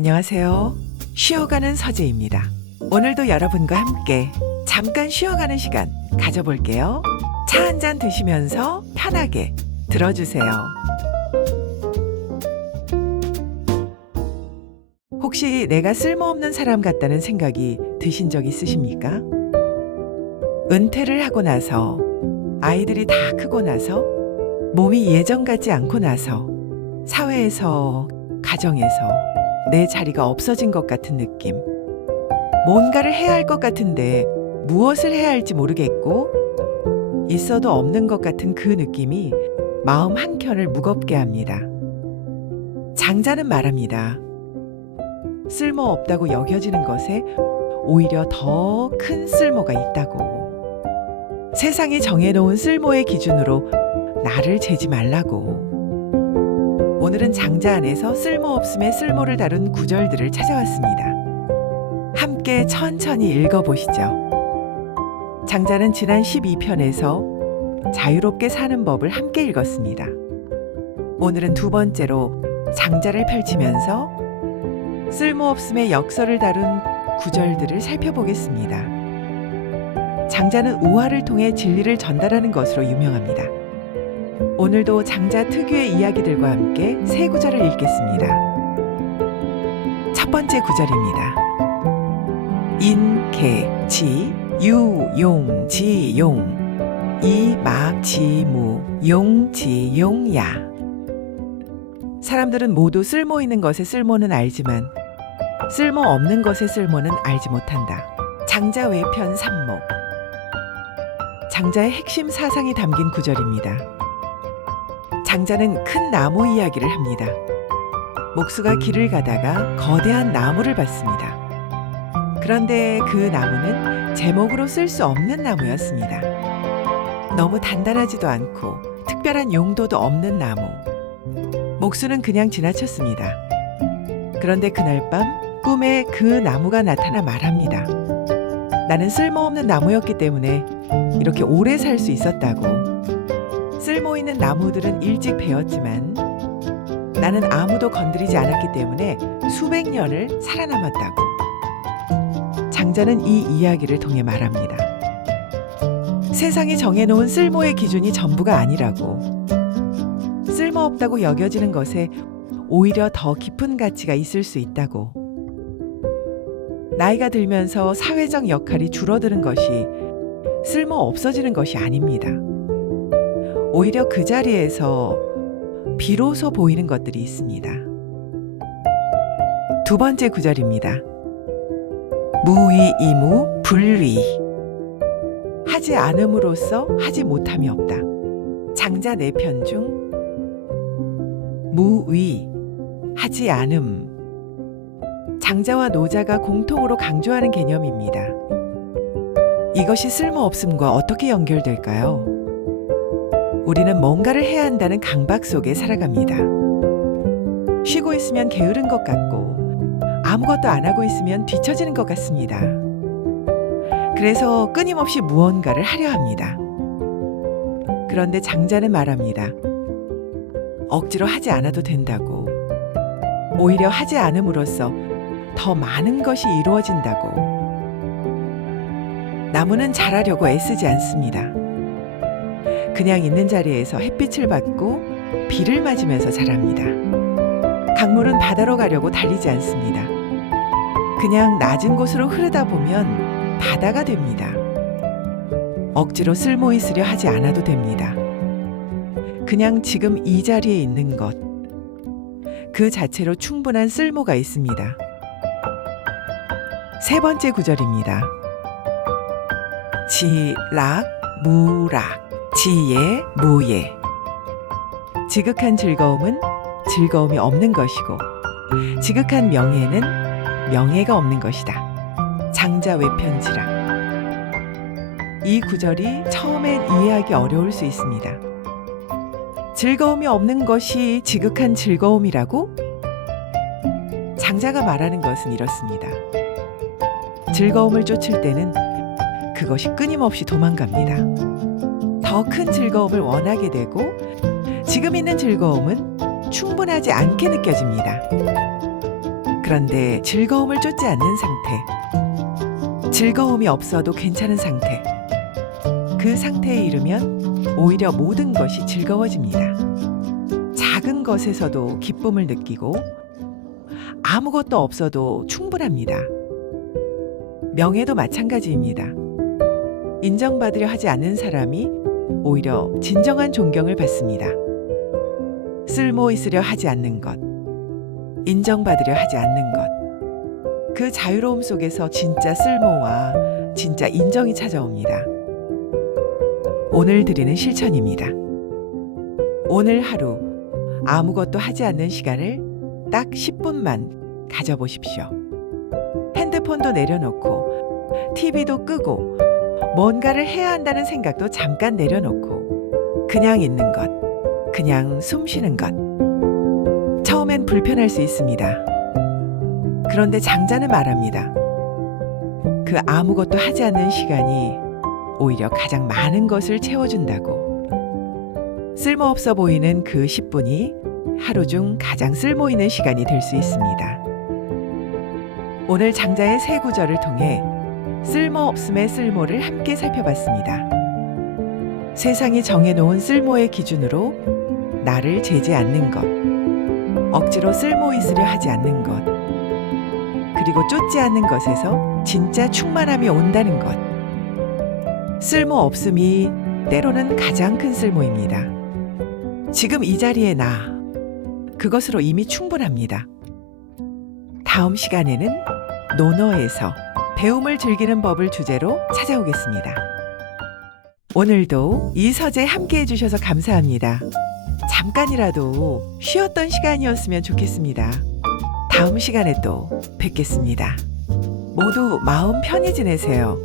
안녕하세요. 쉬어가는 서재입니다. 오늘도 여러분과 함께 잠깐 쉬어가는 시간 가져볼게요. 차 한 잔 드시면서 편하게 들어주세요. 혹시 내가 쓸모없는 사람 같다는 생각이 드신 적 있으십니까? 은퇴를 하고 나서, 아이들이 다 크고 나서, 몸이 예전 같지 않고 나서, 사회에서, 가정에서 내 자리가 없어진 것 같은 느낌. 뭔가를 해야 할 것 같은데 무엇을 해야 할지 모르겠고, 있어도 없는 것 같은 그 느낌이 마음 한켠을 무겁게 합니다. 장자는 말합니다. 쓸모없다고 여겨지는 것에 오히려 더 큰 쓸모가 있다고. 세상이 정해놓은 쓸모의 기준으로 나를 재지 말라고. 오늘은 장자 안에서 쓸모없음의 쓸모를 다룬 구절들을 찾아왔습니다. 함께 천천히 읽어보시죠. 장자는 지난 12편에서 자유롭게 사는 법을 함께 읽었습니다. 오늘은 두 번째로 장자를 펼치면서 쓸모없음의 역설을 다룬 구절들을 살펴보겠습니다. 장자는 우화를 통해 진리를 전달하는 것으로 유명합니다. 오늘도 장자 특유의 이야기들과 함께 세 구절을 읽겠습니다. 첫 번째 구절입니다. 인, 개, 지, 유, 용, 지, 용, 이, 막, 지, 무, 용, 지, 용, 야. 사람들은 모두 쓸모 있는 것의 쓸모는 알지만 쓸모 없는 것의 쓸모는 알지 못한다. 장자 외편 3목. 장자의 핵심 사상이 담긴 구절입니다. 장자는 큰 나무 이야기를 합니다. 목수가 길을 가다가 거대한 나무를 봤습니다. 그런데 그 나무는 제목으로 쓸 수 없는 나무였습니다. 너무 단단하지도 않고 특별한 용도도 없는 나무. 목수는 그냥 지나쳤습니다. 그런데 그날 밤 꿈에 그 나무가 나타나 말합니다. 나는 쓸모없는 나무였기 때문에 이렇게 오래 살 수 있었다고. 쓸모 있는 나무들은 일찍 베었지만 나는 아무도 건드리지 않았기 때문에 수백 년을 살아남았다고. 장자는 이 이야기를 통해 말합니다. 세상이 정해놓은 쓸모의 기준이 전부가 아니라고. 쓸모없다고 여겨지는 것에 오히려 더 깊은 가치가 있을 수 있다고. 나이가 들면서 사회적 역할이 줄어드는 것이 쓸모 없어지는 것이 아닙니다. 오히려 그 자리에서 비로소 보이는 것들이 있습니다. 두 번째 구절입니다. 무위 이무 불위. 하지 않음으로써 하지 못함이 없다. 장자 4편 중 무위, 하지 않음. 장자와 노자가 공통으로 강조하는 개념입니다. 이것이 쓸모없음과 어떻게 연결될까요? 우리는 뭔가를 해야 한다는 강박 속에 살아갑니다. 쉬고 있으면 게으른 것 같고 아무것도 안 하고 있으면 뒤처지는 것 같습니다. 그래서 끊임없이 무언가를 하려 합니다. 그런데 장자는 말합니다. 억지로 하지 않아도 된다고. 오히려 하지 않음으로써 더 많은 것이 이루어진다고. 나무는 자라려고 애쓰지 않습니다. 그냥 있는 자리에서 햇빛을 받고 비를 맞으면서 자랍니다. 강물은 바다로 가려고 달리지 않습니다. 그냥 낮은 곳으로 흐르다 보면 바다가 됩니다. 억지로 쓸모 있으려 하지 않아도 됩니다. 그냥 지금 이 자리에 있는 것, 그 자체로 충분한 쓸모가 있습니다. 세 번째 구절입니다. 지락, 무락, 지예, 무예. 지극한 즐거움은 즐거움이 없는 것이고 지극한 명예는 명예가 없는 것이다. 장자 외편지라. 이 구절이 처음엔 이해하기 어려울 수 있습니다. 즐거움이 없는 것이 지극한 즐거움이라고? 장자가 말하는 것은 이렇습니다. 즐거움을 쫓을 때는 그것이 끊임없이 도망갑니다. 더 큰 즐거움을 원하게 되고 지금 있는 즐거움은 충분하지 않게 느껴집니다. 그런데 즐거움을 쫓지 않는 상태. 즐거움이 없어도 괜찮은 상태. 그 상태에 이르면 오히려 모든 것이 즐거워집니다. 작은 것에서도 기쁨을 느끼고 아무것도 없어도 충분합니다. 명예도 마찬가지입니다. 인정받으려 하지 않는 사람이 오히려 진정한 존경을 받습니다. 쓸모 있으려 하지 않는 것, 인정받으려 하지 않는 것, 그 자유로움 속에서 진짜 쓸모와 진짜 인정이 찾아옵니다. 오늘 드리는 실천입니다. 오늘 하루 아무것도 하지 않는 시간을 딱 10분만 가져보십시오. 핸드폰도 내려놓고 TV도 끄고 뭔가를 해야 한다는 생각도 잠깐 내려놓고 그냥 있는 것, 그냥 숨 쉬는 것. 처음엔 불편할 수 있습니다. 그런데 장자는 말합니다. 그 아무것도 하지 않는 시간이 오히려 가장 많은 것을 채워준다고. 쓸모없어 보이는 그 10분이 하루 중 가장 쓸모 있는 시간이 될 수 있습니다. 오늘 장자의 세 구절을 통해 쓸모없음의 쓸모를 함께 살펴봤습니다. 세상이 정해놓은 쓸모의 기준으로 나를 재지 않는 것, 억지로 쓸모 있으려 하지 않는 것, 그리고 쫓지 않는 것에서 진짜 충만함이 온다는 것. 쓸모없음이 때로는 가장 큰 쓸모입니다. 지금 이 자리에 나, 그것으로 이미 충분합니다. 다음 시간에는 논어에서 배움을 즐기는 법을 주제로 찾아오겠습니다. 오늘도 이 서재 함께 해주셔서 감사합니다. 잠깐이라도 쉬었던 시간이었으면 좋겠습니다. 다음 시간에 또 뵙겠습니다. 모두 마음 편히 지내세요.